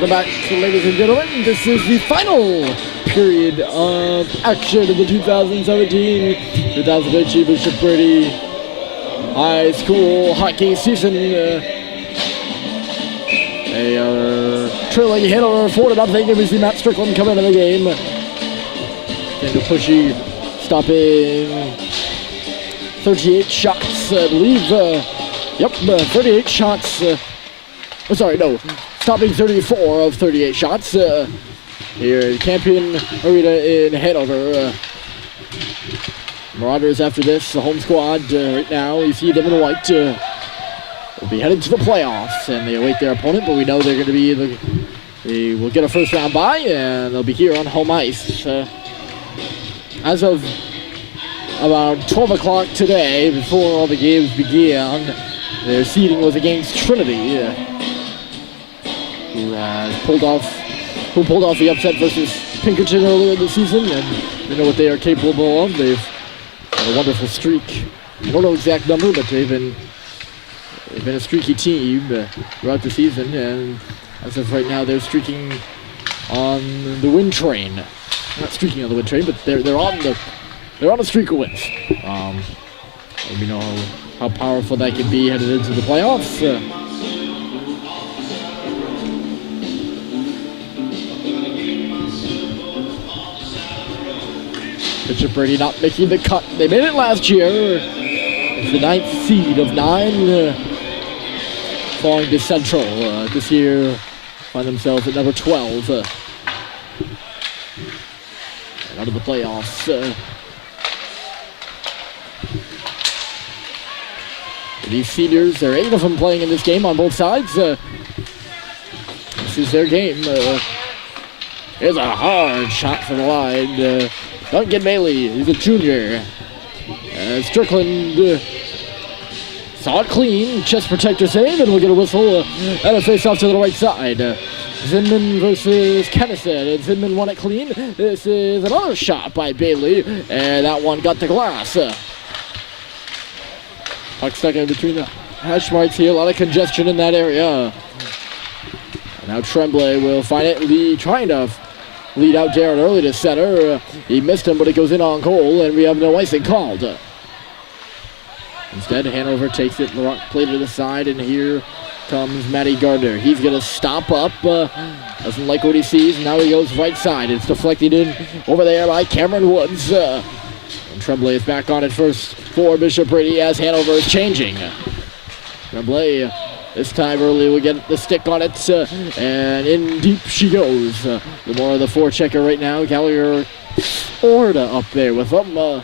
Welcome back, ladies and gentlemen. This is the final period of action of the 2017-2018 Bishop Brady High School hockey season. They are trailing Hanover 4-0. We see Matt Strickland come into the game. Daniel Pushy stopping 38 shots, I believe. 38 shots. Stopping 34 of 38 shots here at Campion Arena in Hanover. Marauders after this, the home squad right now. You see them in white. Will be headed to the playoffs, and they await their opponent, but we know they're going to be they will get a first round bye, and they'll be here on home ice. As of about 12 o'clock today, before all the games began, their seeding was against Trinity, who pulled off the upset versus Pinkerton earlier this season, and we know what they are capable of. They've had a wonderful streak. I don't know the exact number, but they've been a streaky team throughout the season, and as of right now, they're streaking on the win train. Not streaking on the win train, but they're on a streak of wins. We know how powerful that can be headed into the playoffs. Bishop Brady not making the cut. They made it last year. It's the 9th seed of 9. Falling to Central. This year find themselves at number 12. And out of the playoffs. These seniors, there are 8 of them playing in this game on both sides. This is their game. Here's a hard shot from the line. Duncan Bailey, he's a junior. Strickland saw it clean, chest protector save, and we'll get a whistle and a face off to the right side. Zinman versus Kennison, and Zinman won it clean. This is another shot by Bailey, and that one got the glass. Puck stuck in between the hash marks here, a lot of congestion in that area. And now Tremblay will find it, trying to lead out Jared early to center. He missed him, but it goes in on goal, and we have no icing called. Instead, Hanover takes it, played to the side, and here comes Matty Gardner. He's going to stop up. Doesn't like what he sees. Now he goes right side. It's deflected in over there by Cameron Woods. And Tremblay is back on it first for Bishop Brady as Hanover is changing. Tremblay this time early will get the stick on it, and in deep she goes. The more of the forechecker right now. Gallagher Orda up there with them.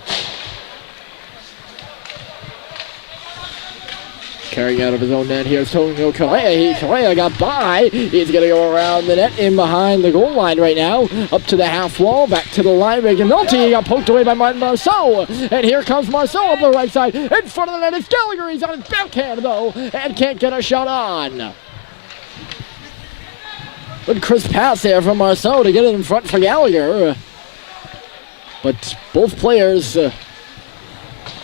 Carrying out of his own net here is Tonio Correa. Correa got by. He's going to go around the net in behind the goal line right now. Up to the half wall. Back to the line. McNulty got poked away by Martin Marceau. And here comes Marceau up the right side. In front of the net is Gallagher. He's on his backhand though. And can't get a shot on. Good crisp pass there from Marceau to get it in front for Gallagher. But both players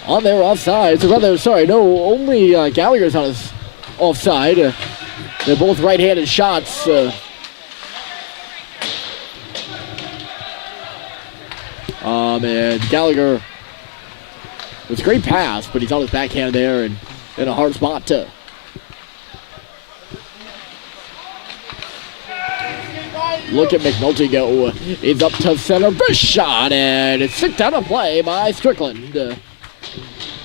on their offside. Only Gallagher's on his offside. They're both right-handed shots. And Gallagher was a great pass, but he's on his backhand there and in a hard spot. Look at McNulty go. He's up to center. Big shot, and it's kicked out of play by Strickland.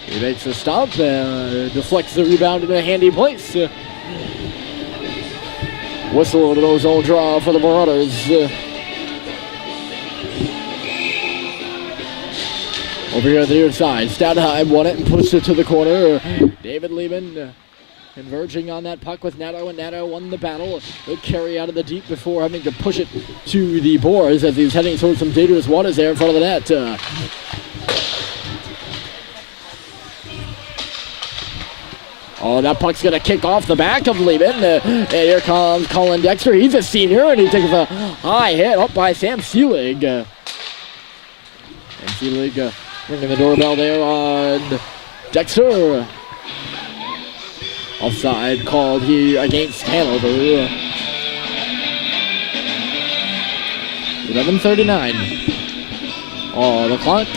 He makes a stop, deflects the rebound in a handy place. Whistle to his own draw for the Marauders. Over here on the near side, Stadheim won it and pushed it to the corner. David Lehman converging on that puck with Nato, and Nato won the battle. Good carry out of the deep before having to push it to the boards as he's heading towards some dangerous waters there in front of the net. Oh, that puck's going to kick off the back of Lehman. And here comes Colin Dexter. He's a senior, and he takes a high hit up by Sam Seelig. And Seelig ringing the doorbell there on Dexter. Offside called here against Hanover. 11:39. Oh, the clock.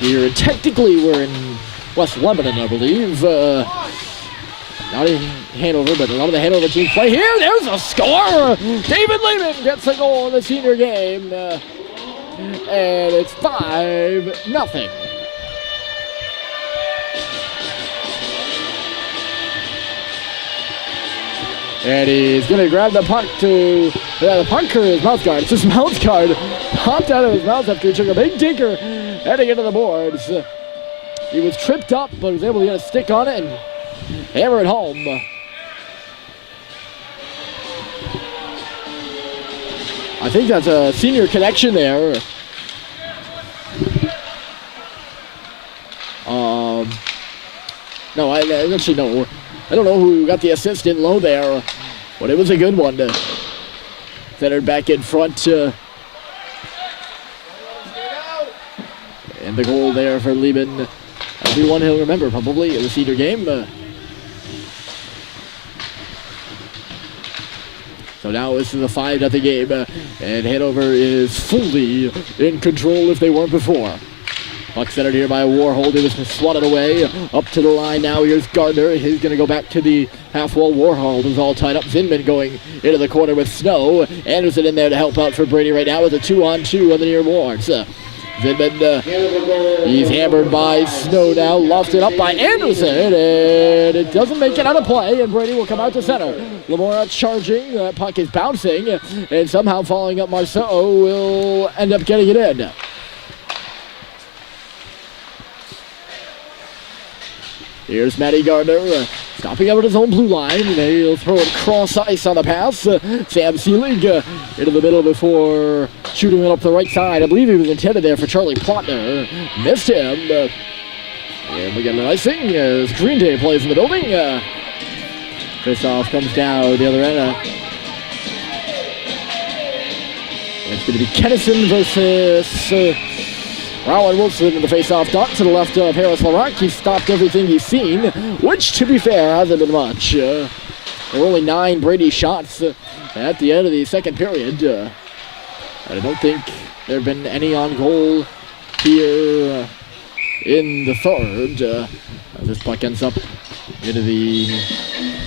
Here, technically, we're in West Lebanon, I believe. Not in Hanover, but a lot of the Hanover teams play here. There's a score! David Lehman gets a goal in the senior game. And it's 5-0. And he's going to grab the puck to the puck or his mouth guard. It's his mouth guard. Popped out of his mouth after he took a big tinker heading into the boards. He was tripped up, but was able to get a stick on it and hammer it home. I think that's a senior connection there. No, I actually no. I don't know who got the assist in low there, but it was a good one to center back in front. And the goal there for Lehman. Everyone he'll remember probably in the senior game. So now this is a 5-0 game, and Hanover is fully in control if they weren't before. Puck centered here by Warhol. It was swatted away. Up to the line now. Here's Gardner. He's going to go back to the half wall. Warhol is all tied up. Zinman going into the corner with Snow. Anderson in there to help out for Brady right now with a 2-on-2 on the near boards. Zinman, he's hammered by Snow now. Lofted up by Anderson. And it doesn't make it out of play. And Brady will come out to center. Lamora charging. That puck is bouncing. And somehow following up Marceau will end up getting it in. Here's Matty Gardner, stopping up at his own blue line. He'll throw it cross ice on the pass. Sam Seelig into the middle before shooting it up the right side. I believe he was intended there for Charlie Plotner. Missed him. And we get an icing as Green Day plays in the building. Faceoff comes down the other end. It's going to be Kennison versus Rowan Wilson in the face-off dot to the left of Harris Larock. He's stopped everything he's seen, which, to be fair, hasn't been much. There were only 9 Brady shots at the end of the second period. I don't think there have been any on goal here in the third. This puck ends up into the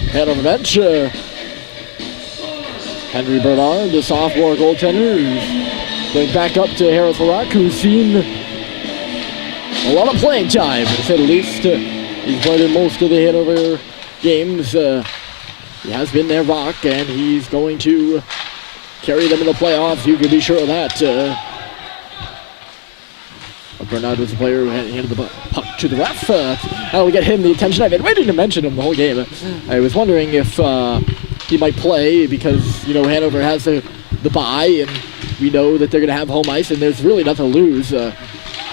head of the bench. Henry Bernard, the sophomore goaltender, going back up to Harris Larock, who's seen a lot of playing time, to say the least. He's played in most of the Hanover games. He has been their rock, and he's going to carry them in the playoffs. You can be sure of that. Bernard was the player who handed the puck to the ref. How do we get him the attention? I've been waiting to mention him the whole game. I was wondering if he might play because, you know, Hanover has the bye, and we know that they're going to have home ice, and there's really nothing to lose.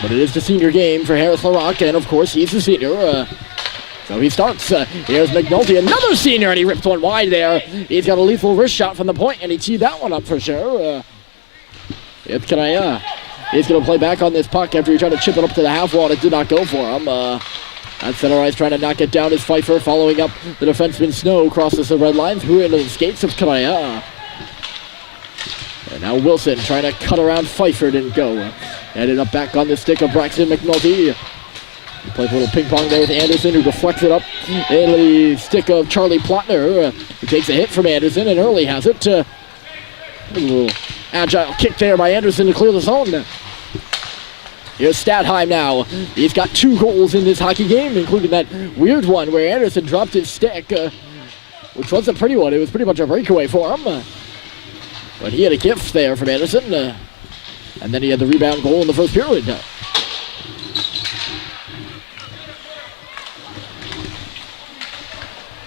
But it is the senior game for Harris Larock, and of course he's the senior. So he starts. Here's McNulty, another senior, and he ripped one wide there. He's got a lethal wrist shot from the point, and he teed that one up for sure. It's Kanaya. He's going to play back on this puck after he tried to chip it up to the half wall, and it did not go for him. That center ice trying to knock it down is Pfeiffer, following up the defenseman Snow, crosses the red line, through into the skates of Kanaya. And now Wilson trying to cut around Pfeiffer, didn't go. Ended up back on the stick of Braxton McNulty. He plays a little ping pong there with Anderson, who deflects it up into the stick of Charlie Plotner, who takes a hit from Anderson, and Early has it. A little agile kick there by Anderson to clear the zone. Here's Stadheim now. He's got 2 goals in this hockey game, including that weird one where Anderson dropped his stick, which was a pretty one. It was pretty much a breakaway for him. But he had a gift there from Anderson. And then he had the rebound goal in the first period.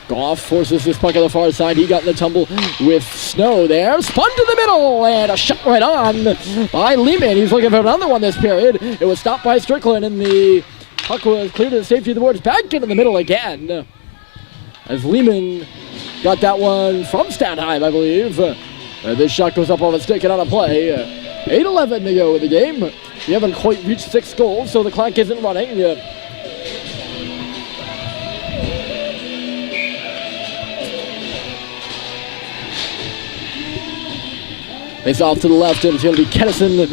Goff forces this puck on the far side. He got in the tumble with Snow there. Spun to the middle, and a shot right on by Lehman. He's looking for another one this period. It was stopped by Strickland, and the puck was cleared to the safety of the boards. Back into the middle again, as Lehman got that one from Stadheim, I believe. This shot goes up on the stick and out of play. 8:11 to go in the game. We haven't quite reached 6 goals, so the clock isn't running. It's off to the left, and it's going to be Kennison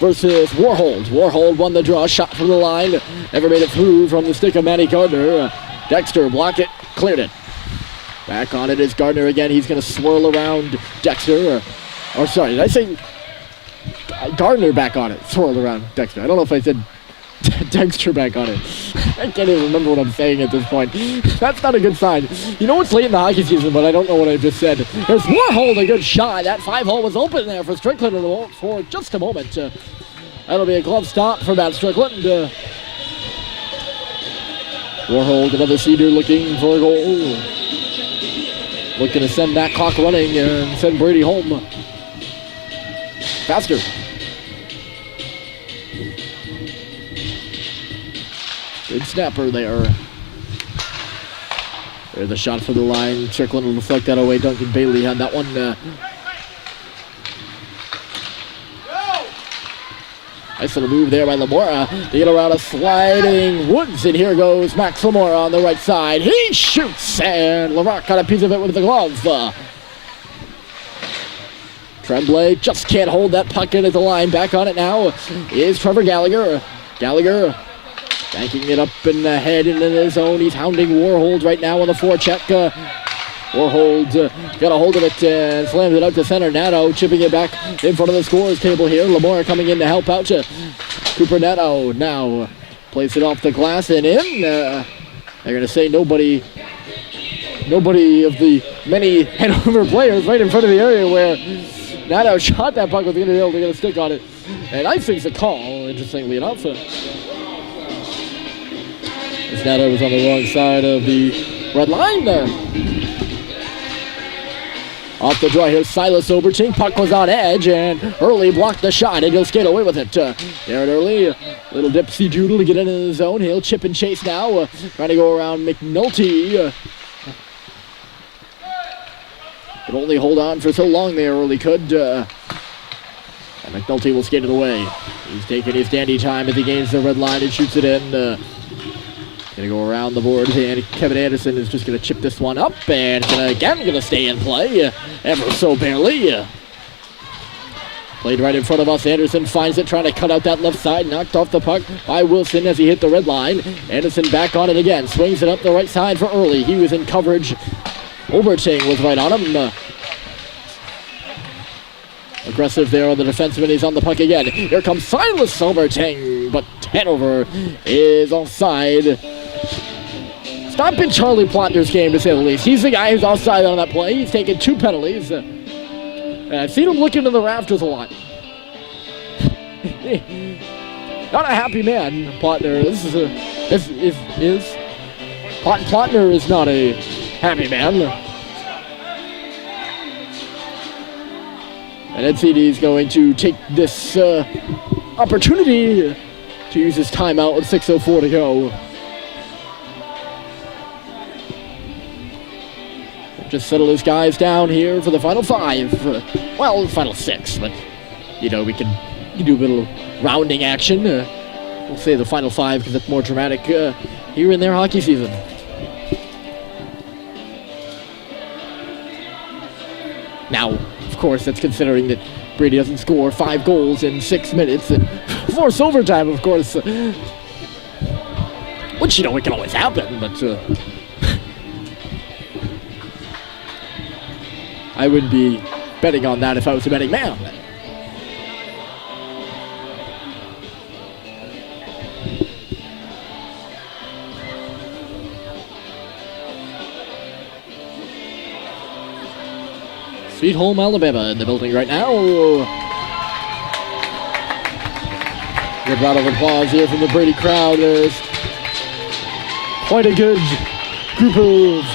versus Warhold. Warhold won the draw, shot from the line. Never made it through from the stick of Matty Gardner. Dexter blocked it, cleared it. Back on it is Gardner again. He's going to swirl around Dexter. Or sorry, did I say Gardner back on it? Swirled around Dexter. I don't know if I said Dexter back on it. I can't even remember what I'm saying at this point. That's not a good sign. You know it's late in the hockey season, but I don't know what I just said. There's Warhold, a good shot. That 5-hole was open there for Strickland for just a moment. That'll be a glove stop for Matt Strickland. Warhold, another Cedar looking for a goal. Looking to send that clock running and send Brady home. Faster. Good snapper there. There's the shot for the line. Strickland will deflect that away. Duncan Bailey had that one. Nice little move there by Lamora to get around a sliding Woods. And here goes Max Lamora on the right side. He shoots, and Larock got a piece of it with the glove. Tremblay just can't hold that puck in at the line. Back on it now is Trevor Gallagher. Gallagher banking it up in the head into the zone. He's hounding Warhold right now on the forecheck. Warhold got a hold of it and slams it out to center. Nato chipping it back in front of the scorer's table here. Lamora coming in to help out. Cooper Nato now plays it off the glass and in. They're going to say nobody of the many Hanover players right in front of the area where Nato shot that puck with the inner to get a stick on it. And I think it's a call, interestingly enough. As Nato was on the wrong side of the red line there. Off the draw here, Silas Oberting. Puck was on edge, and Early blocked the shot, and he'll skate away with it. Darren Early, little dipsy doodle to get into the zone. He'll chip and chase now, trying to go around McNulty. Could only hold on for so long there, Early could. And McNulty will skate it away. He's taking his dandy time as he gains the red line and shoots it in. Gonna go around the board, and Kevin Anderson is just gonna chip this one up, and gonna stay in play, ever so barely. Played right in front of us. Anderson finds it, trying to cut out that left side, knocked off the puck by Wilson as he hit the red line. Anderson back on it again, swings it up the right side for Early. He was in coverage. Oberting was right on him. Aggressive there on the defenseman. He's on the puck again. Here comes Silas Oberting, but Hanover is offside. Stopping Charlie Plotner's game, to say the least. He's the guy who's offside on that play. He's taken 2 penalties. And I've seen him looking to the rafters a lot. Not a happy man, Plotner. Plotner is not a happy man. And NCD is going to take this opportunity to use his timeout with 6:04 to go. Just settle his guys down here for the final 5. Well, final 6, but you know, we can do a little rounding action. We'll say the final 5 because it's more dramatic here in their hockey season. Now, of course, that's considering that Brady doesn't score 5 goals in 6 minutes and force overtime, of course. Which, you know, it can always happen, but I wouldn't be betting on that if I was a betting man. Sweet Home, Alabama in the building right now. Good round of applause here from the Brady crowd. There's quite a good group of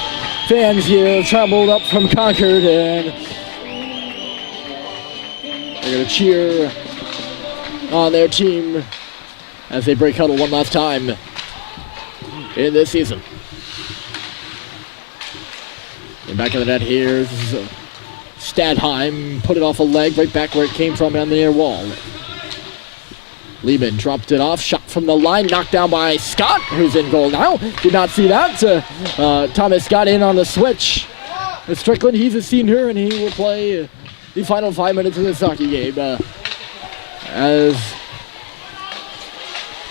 fans here traveled up from Concord, and they're going to cheer on their team as they break huddle one last time in this season. And back of the net here's Stadheim, put it off a leg right back where it came from on the near wall. Lehman dropped it off, shot from the line, knocked down by Scott, who's in goal now. Did not see that. Thomas Scott in on the switch. With Strickland, he's a senior, and he will play the final 5 minutes of this hockey game. As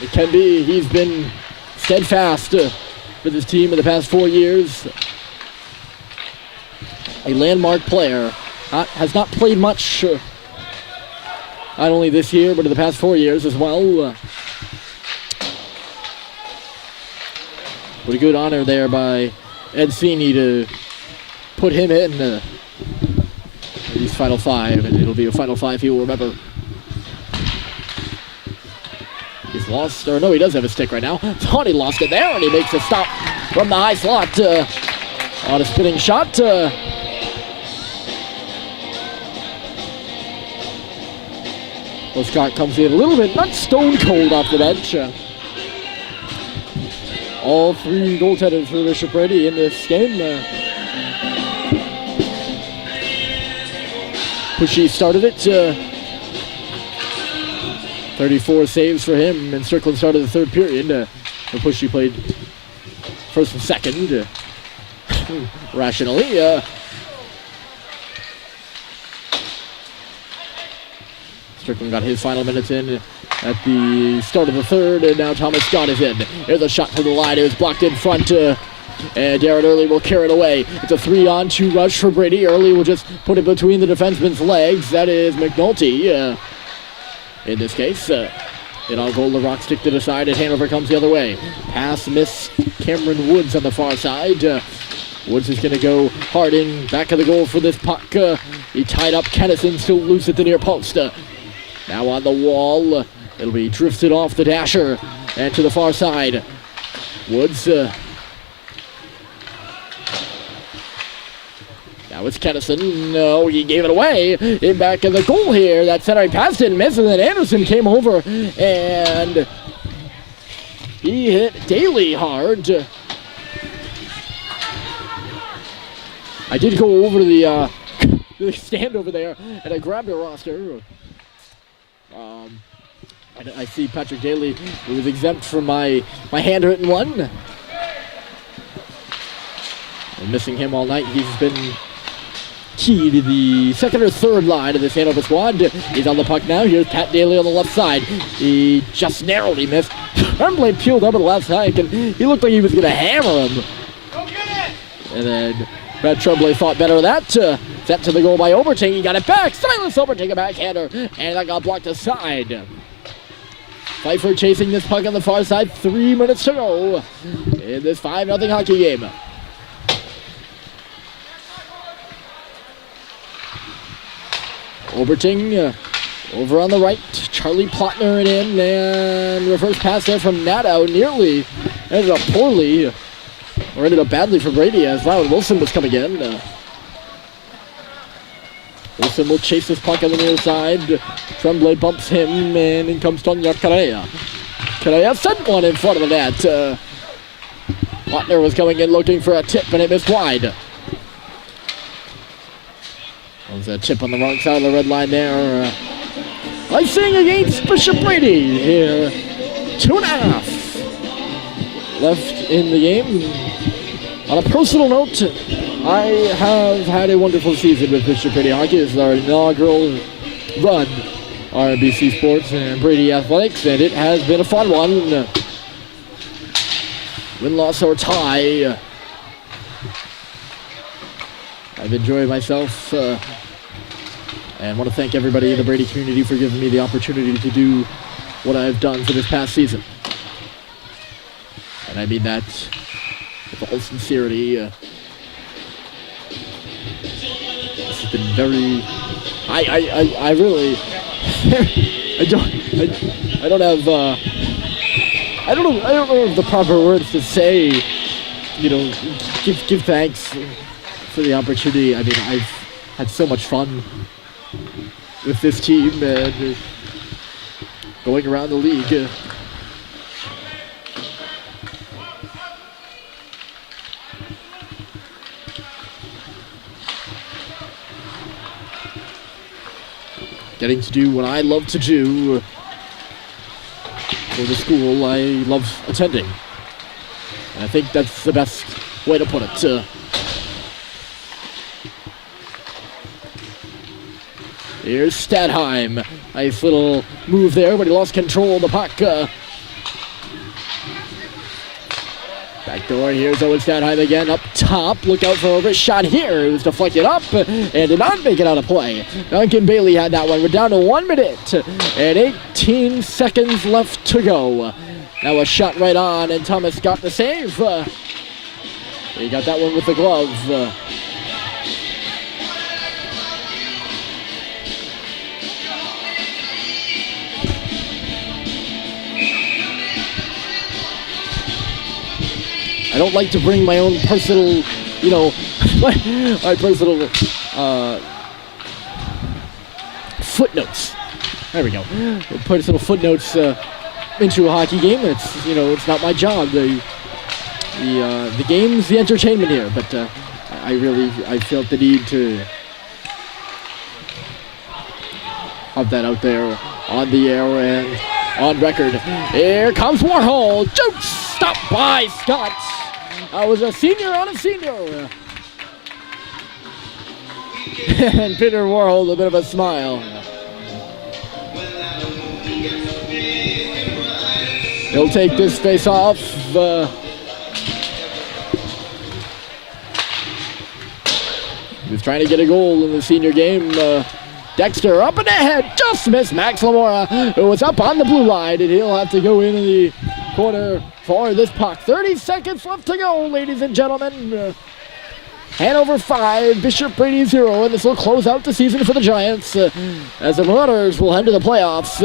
it can be, he's been steadfast with his team in the past 4 years. A landmark player. Has not played much, not only this year, but in the past 4 years as well. But a good honor there by Ed Sweeney to put him in these final 5, and it'll be a final 5 he will remember. He's lost, or no, he does have a stick right now. Thought he lost it there, and he makes a stop from the high slot on a spinning shot. Scott comes in a little bit, not stone cold off the bench. All 3 goaltenders for Bishop Brady in this game. Pushy started it. 34 saves for him, and Strickland started the 3rd period. Pushy played first and second. Rationally. Strickland got his final minutes in at the start of the 3rd, and now Thomas Scott is in. Here's a shot to the line. It was blocked in front, and Darren Early will carry it away. It's a 3-on-2 rush for Brady. Early will just put it between the defenseman's legs. That is McNulty, in this case. And on goal, the rock stick to the side, and Hanover comes the other way. Pass missed Cameron Woods on the far side. Woods is going to go hard in back of the goal for this puck. He tied up Kennison, still loose at the near post. Now on the wall, it'll be drifted off the dasher and to the far side. Woods. Now it's Kennison. No, he gave it away. In back of the goal here. That centering pass didn't miss, and then Anderson came over and he hit Daly hard. I did go over to the stand over there, and I grabbed a roster. And I see Patrick Daly, who was exempt from my handwritten one. We're missing him all night. He's been key to the 2nd or 3rd line of this Hanover squad. He's on the puck now. Here's Pat Daly on the left side. He just narrowly missed. Tremblay peeled up at the left side, and he looked like he was going to hammer him. Go get it! And then Brad Tremblay thought better of that. Set to the goal by Oberting. He got it back. Silas Oberting, a backhander. And that got blocked aside. Pfeiffer chasing this puck on the far side. 3 minutes to go in this 5-0 hockey game. Oberting over on the right. Charlie Plotner in, and reverse pass there from Nadeau. Nearly ended up poorly, or ended up badly for Brady as Ryan Wilson was coming in. Wilson will chase this puck on the near side. Tremblay bumps him, and in comes Tonya Correa. Correa sent one in front of the net. Plotner was coming in looking for a tip, and it missed wide. That was a chip on the wrong side of the red line there. Icing against Bishop Brady here. 2.5 left in the game. On a personal note, I have had a wonderful season with Bishop Brady Hockey. This is our inaugural run, RBC Sports and Brady Athletics, and it has been a fun one. Win-loss or tie. I've enjoyed myself, and want to thank everybody in the Brady community for giving me the opportunity to do what I've done for this past season. And I mean that with all sincerity. This has been very, I really, I don't know the proper words to say, you know, give thanks for the opportunity. I mean, I've had so much fun with this team and going around the league. Getting to do what I love to do for the school I love attending. And I think that's the best way to put it. Here's Stadheim. Nice little move there, but he lost control of the puck. Backdoor, here's Owen Stadheim again up top. Look out for a wrist shot here. It was deflected up and did not make it out of play. Duncan Bailey had that one. We're down to 1 minute and 18 seconds left to go. Now a shot right on, and Thomas got the save. He got that one with the glove. I don't like to bring my own personal, my personal footnotes. There we go. Personal footnotes into a hockey game. It's not my job. The game's the entertainment here, but I felt the need to have that out there on the air and on record. Here comes Warhol. Jukes stopped by Scott. I was a senior on a senior. And Peter Warhol, a bit of a smile. He'll take this face off. He was trying to get a goal in the senior game. Dexter up and ahead, just missed Max Lamora, who was up on the blue line, and he'll have to go in the corner for this puck. 30 seconds left to go, ladies and gentlemen. Hanover 5, Bishop Brady 0, and this will close out the season for the Giants as the Marauders will head to the playoffs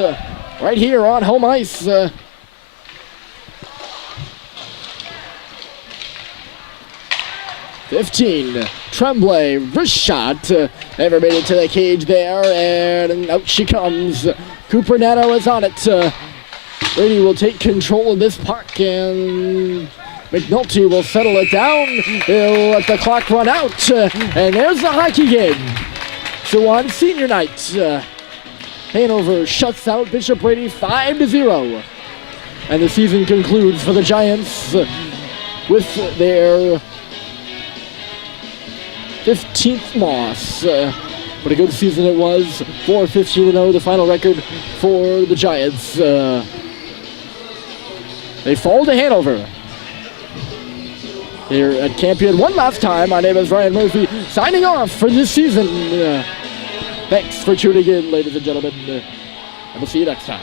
right here on home ice. 15, Tremblay, wrist shot, never made it to the cage there, and out she comes. Cooper Nato is on it. Brady will take control of this puck, and McNulty will settle it down. He'll let the clock run out, and there's the hockey game. So on senior night, Hanover shuts out Bishop Brady 5-0, and the season concludes for the Giants with their 15th loss. What a good season it was. 4-15-0, the final record for the Giants. They fall to Hanover here at Campion one last time. My name is Ryan Murphy, signing off for this season. Thanks for tuning in, ladies and gentlemen. And we'll see you next time.